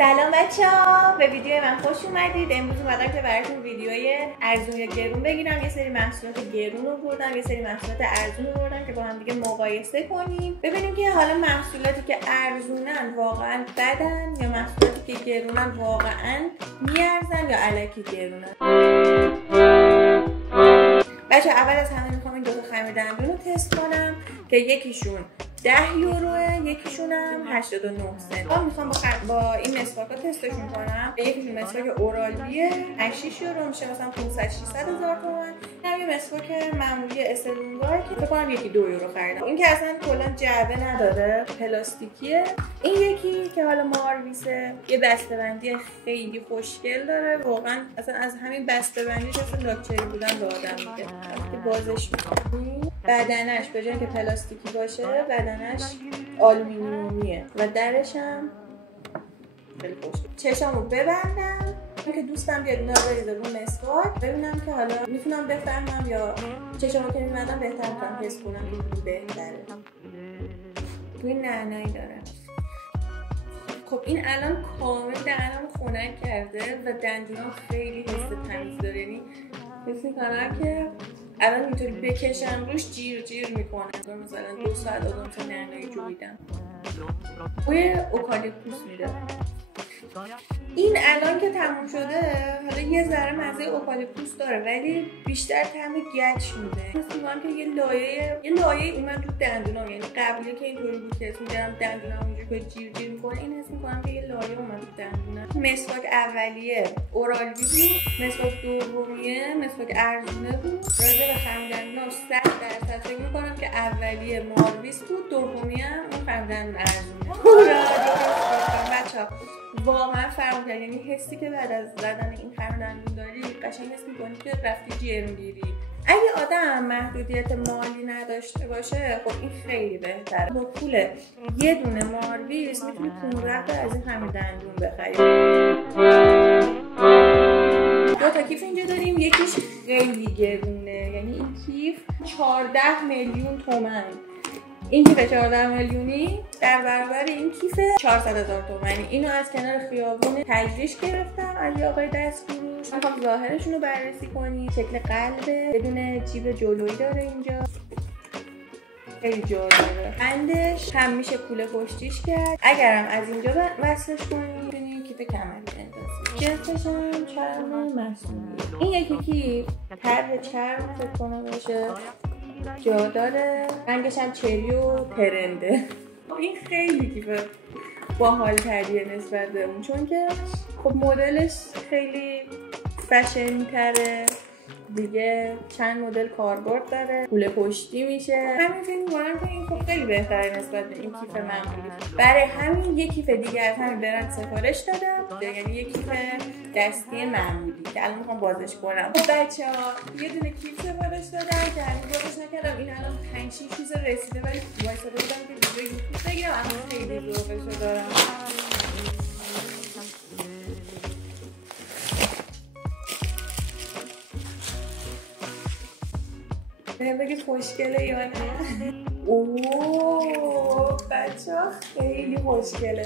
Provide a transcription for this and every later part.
سلام بچه‌ها، به ویدیو من خوش اومدید. امروز اومدم که براتون ویدیوی ارزون یا گرون بگیرم. یه سری محصولات گرون رو بردم، یه سری محصولات ارزون رو بردم که با هم دیگه مقایسه کنیم، ببینیم که حالا محصولاتی که ارزونن واقعا بدن یا محصولاتی که گرونن واقعا میارزن یا الکی گرونن. بچه اول از همه میخوام این دو تا خمیر دندون رو تست کنم که یکیشون 10 یوروه، یکیشون هم 89 سنت. میخوام با این مسواکا تستشون کنم. یکیشون مسواک اورالبیه، 8 یورو میشه مثلا 500 600 هزار تومان. اینم یه مسواک معمولی استلونگار که فکر کنم 1-2 یورو خریدم. این که اصلا کلا جعبه نداره، پلاستیکیه. این یکی که حالا ماربیسه، یه بسته‌بندی خیلی خوشگل داره. واقعا اصلا از همین بسته‌بندیش اصلا لاکچری بودن به آدم میده. وقتی بازش می‌کنی بدنش به جای اینکه پلاستیکی باشه بدنش آلومینیومیه و درش هم خیلی خوشگله. چشامو ببندم که دوستم بیاد اینا رو بریزه رو مسواک ببینم که حالا میتونم بفهمم یا چشامو که میبندم بهتر میتونم حس کنم این بهتره. توی نعنایی داره. خب این الان کامل دهنم خنک کرده و دندونام خیلی حس تمیز داره، یعنی حس میکنم که الان اینطوری بکشم روش جیر جیر میکنه. مثلا 2 ساعت آدم تا نعنایی جویدم. بوی اوکالیپتوس میده. این الان که تموم شده حالا یه ذره مزه اوکالیپتوس داره ولی بیشتر طعم گچ میده. حس میکنم که یه لایه اومد تو دندونام، یعنی قبلی که اینطوری بود که اسم می‌دادم دندونام اونجوری که جیر جیر میکنه، این حس میکنم که یه لایه اومد تو دندونم. مسواک اولیه اورالبی بود، مسواک دومیه مسواک ارزونه بود. راجع به خمیر دندونام 100% فکر میکنم که اولیه ماربیس بود، دومیه هم اون خمیر دندون ارزونه. بچه‌ها واقعا فرق کرد، یعنی حسی که بعد از زدن این خمیر دندون داری قشنگ حس می‌کنی که رفتی جرم گیری. اگه آدم محدودیت مالی نداشته باشه خب این خیلی بهتره. با پول یه دونه ماربیس میتونی 15 تا از این خمیر دندون بخری. 2 تا کیف اینجا داریم، یکیش خیلی گرونه، یعنی این کیف 14 میلیون تومان. این کیف 14 میلیونی در برابر این کیف 400,000 تومانی. اینو از کنار خیابون تجریش گرفتم از یه آقای دستفروش. میخوام ظاهرشون رو بررسی کنیم. شکل قلبه، بدون جیب جلویی داره اینجا، خیلی جا داره. بندش هم میشه کوله پشتیش کرد. اگرم از اینجا وصلش کنیم میتونیم کیف کمری بندازیم. جنسش هم چرم مصنوعی. این یکی کیف طرح چرم فکر کنم باشه، جا داره، رنگش هم چری و پرنده. این خیلی کیف باحال تریه نسبت به اون، چون که خب مدلش خیلی فشنی تره دیگه، چند مدل کاربرد داره، کوله پشتی میشه. همین فکر می‌کنم که این خب خیلی بهتره نسبت به این کیف معمولی. برای همین یک کیف دیگه از همین برند سفارش دادم، یعنی یک کیف دستی معمولی که الان میخوام بازش کنم. بچه‌ها یه دونه کیف سفارش دادم که هنوز بازش نکردم. این الان 5-6 روز رسیده ولی وایساده بودم که ویدیو یوتیوب بگیرم. الان خیلی ذوقشو دارم. بگید خوشگله یا نه؟ اوه بچه‌ها خیلی خوشگله.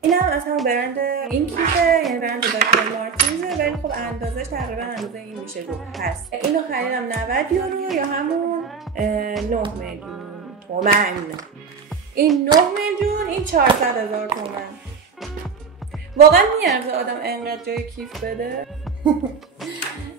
این هم از همون برند این کیفه، یعنی برند دکتر مارتینزه، ولی خب اندازش تقریبا اندازه این میشه رو هست. اینو خریدم 90 یورو یا همون 9 میلیون تومان. این 9 میلیون، این 400,000 تومان. واقعا میارزه آدم انقدر جای کیف بده؟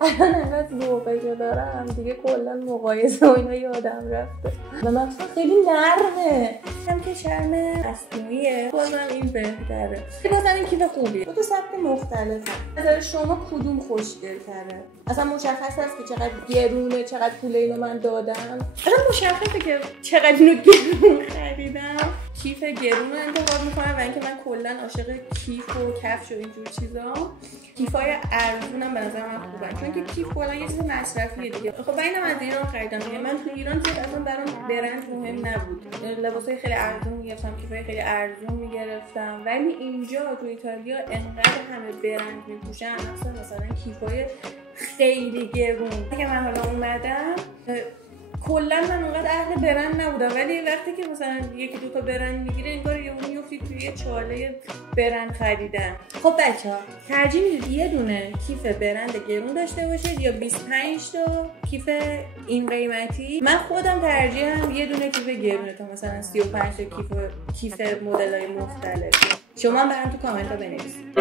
الان انقدر ذوقشو دارم دیگه کلا مقایسه و اینا یادم رفته. و مثلا خیلی نرمه، هم که چرم مصنوعیه، بازم این بهتره. مثلا این کیف خوبیه. 2 تا سبک مختلفه. نظر شما کدوم خوشگل تره؟ اصلا مشخص هست که چقدر گرونه، چقدر پول اینو من دادم. اصلا مشخصه که چقدر اینو گرون خریدم. کیف گرون رو انتخاب میکنم و اینکه من کلا عاشق کیف و کفش و اینجور چیزا. کیفای ارزونم به نظر من خوبن، چون که کیف کلا یه چیز مصرفیه دیگه. خب اینم از ایران خریدم دیگه. من تو ایران که اصلا برام برند مهم نبود. لباسای خیلی ارزون میگرفتم، کیفای خیلی ارزون میگرفتم، ولی اینجا تو ایتالیا انقدر همه برند میپوشن، مثلا کیفای خیلی گرون. اگه من حالا اومدم کلا من اونقدر اهل برند نبودم، ولی وقتی که مثلا یکی دو تا برند میگیره انگار یهو میافتی توی چاله برند خریدن. خب بچه‌ها ترجیح میدید یه دونه کیف برند گرون داشته باشید یا 25 تا کیف این قیمتی؟ من خودم ترجیحم یه دونه کیف گرونه تا مثلا 35 تا کیف مدل‌های مختلف. شما برام تو کامنت ها بنویسید.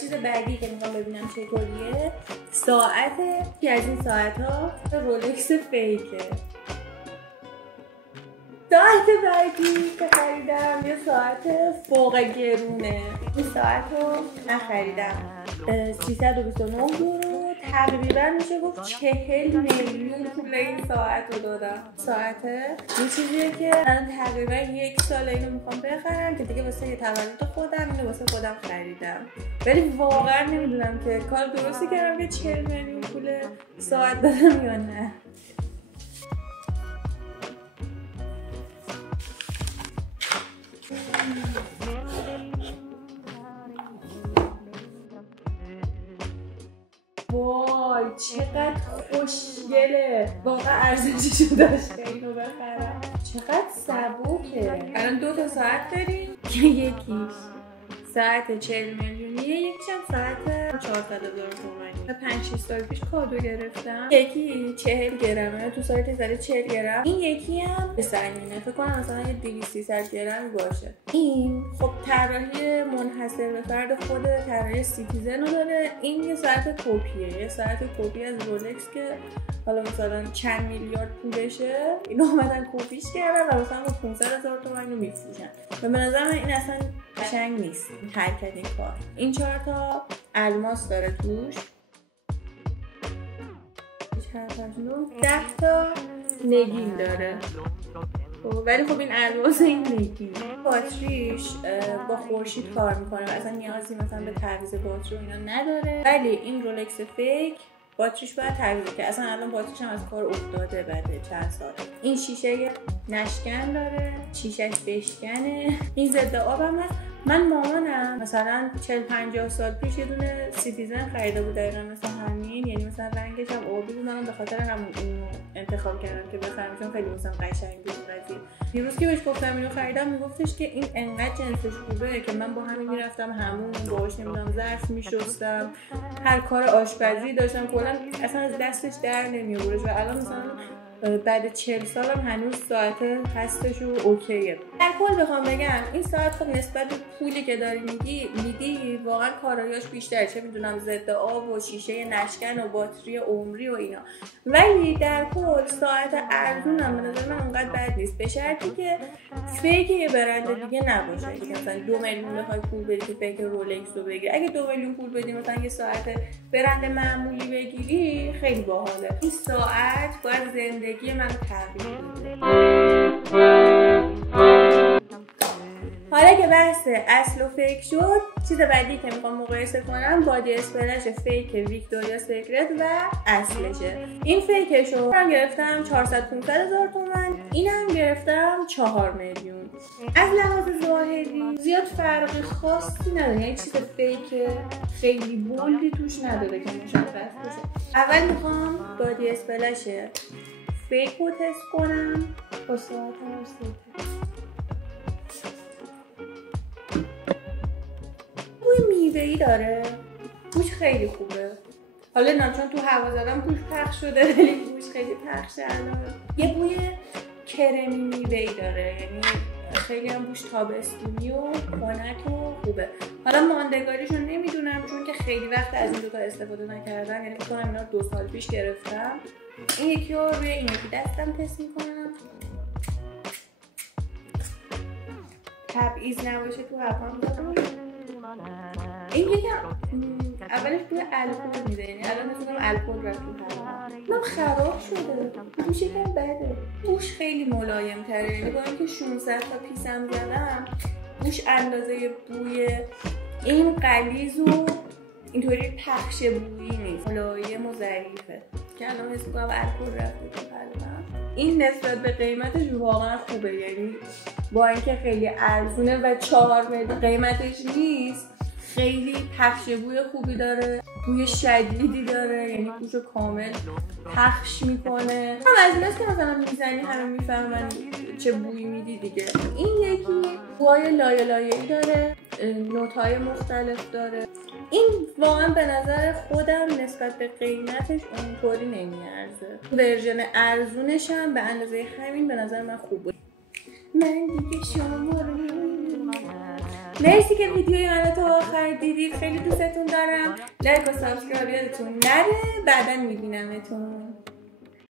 چیز بعدی که میخوام ببینم چطوریه ساعته که از این ساعت ها رولکس فیکه. ساعت بعدی که خریدم یه ساعت فوق گرونه. این ساعت رو من خریدم 329 یورو، تقریبا میشه گفت 40 میلیون پول این ساعت رو دادم. ساعته این چیزیه که من تقریبا 1 سال اینو میخوام بخرم که دیگه واسه یه تولد خودم اینو واسه خودم خریدم، ولی واقعا نمیدونم که کار درستی کردم که 40 میلیون پول ساعت دادم یا نه. وای چقدر خوشگله، واقعا ارزششو داشته اینو بخرم. چقدر سبوکه. الان 2 تا ساعت داریم که یکیش ساعت 40 میلیونیه، یکیش هم ساعت 400,000 تومانی. 5-6 سال پیش کادو گرفتم. یکی 40 گرمه، تو سایت زده 40 گرم. این یکی هم به سنگینه، فکر کنم مثلا یه 200-300 گرم باشه. این خب طراحی منحصر به فرد خود طراحی سیتیزن رو داره. این یه ساعت کپیه، یه ساعت کپی از رولکس که حالا مثلا چند میلیارد پولشه، اینو اومدن کپیش کردن و مثلا با 500,000 تومانی رو میفروشن. و به نظر من این اصلا قشنگ نیست این حرکت این کار. این 4 تا الماس داره توش، 10 تا نگین داره. ولی خب این الماس این نگین. باتریش با خورشید کار میکنه و اصلا نیازی مثلا به تعویض باتری و اینا نداره، ولی این رولکس فیک باتریش باید تعویض که اصلا الان باتریش هم از کار افتاده بعد چند سال. این شیشه نشکن داره، شیشهش بشکنه. این ضد آب هم هست. من مامانم مثلا 40-50 سال پیش یه دونه سیتیزن خریده بود دقیقا مثلا همین، یعنی مثلا رنگش هم آبی بود. من به خاطر همون اینو انتخاب کردم که بخرم چون خیلی مثلا قشنگ بود قضیه. دیروز که بهش گفتم اینو خریدم میگفتش که این انقدر جنسش خوبه که من با همین میرفتم همون باهاش نمیدونم ظرف میشستم، هر کار آشپزی داشتم، کلا اصلا از دستش در نمیآوردش. و الان مثلا بعد 40 سالم هنوز ساعت هستش و اوکیه. در کل بخوام بگم این ساعت خب نسبت به پولی که داری میدی واقعا کاراییاش بیشتره، چه میدونم ضد آب و شیشه نشکن و باتری عمری و اینا، ولی در کل ساعت ارزونم به نظر من اونقدر بد نیست، به شرطی که فیک یه برند دیگه نباشه که مثلا 2 میلیون بخوای پول بدی که فیک رولکس رو بگیری. اگه 2 میلیون پول بدی مثلا یه ساعت برند معمولی بگیری خیلی باحاله. این ساعت باید زندگی من تغییر بده. حالا که بحث اصل و فیک شد، چیز بعدی که میخوام مقایسه کنم بادی اسپلش فیک ویکتوریا سیکرت و اصلشه. این فیکش رو من گرفتم 400-500 هزار تومان، اینم گرفتم 4 میلیون. از لحاظ ظاهری زیاد فرق خاصی نداره، یعنی چیز فیک خیلی بولدی توش نداره که مشخص بشه. اول میخوام بادی اسپلش فیک رو تست کنم با ساعت بوی میوه‌ای داره، بوش خیلی خوبه. حالا نه چون تو هوا زدم بوش پخش شده ولی بوش خیلی پخشه الان. یه بوی کرمی میوه‌ای داره، یعنی خیلی هم بوش تابستونی و خنک و خوبه. حالا ماندگاریشو نمیدونم چون که خیلی وقت از این دوتا استفاده نکردم، یعنی فکر کنم اینا 2 سال پیش گرفتم. این یکی رو روی این یکی دستم تست میکنم. تبعیض نباشه تو هوام دادم. این یکی اولش توی الکل میده، یعنی الان مثلا الکل رفت تو هوا. من خراب شده، بوش یکم بده. بوش خیلی ملایم تره، یعنی با اینکه 600 تا پیسم زدم بوش اندازه بوی این غلیظ و اینطوری پخش بویی نیست، ملایم و ظریفه که الان حس می‌کنم الکل رفته تو قلبم. این نسبت به قیمتش واقعا خوبه، یعنی با اینکه خیلی ارزونه و 4 میلیون قیمتش نیست خیلی پخش بوی خوبی داره، بوی شدیدی داره، یعنی گوشو کامل پخش میکنه. هم از ایناست که مثلا میزنی همه میفهمن چه بویی میدی دیگه. این یکی بوهای لایه لایه‌ای داره، نوت‌های مختلف داره. این واقعا به نظر خودم نسبت به قیمتش اونطوری نمیارزه. ورژن ارزونش هم به اندازه همین به نظر من خوبه. من دیگه شما رو مرسی که ویدیوی منو تا آخر دیدید. خیلی دوستتون دارم. لایک و سابسکرایب یادتون نره. بعدا میبینمتون.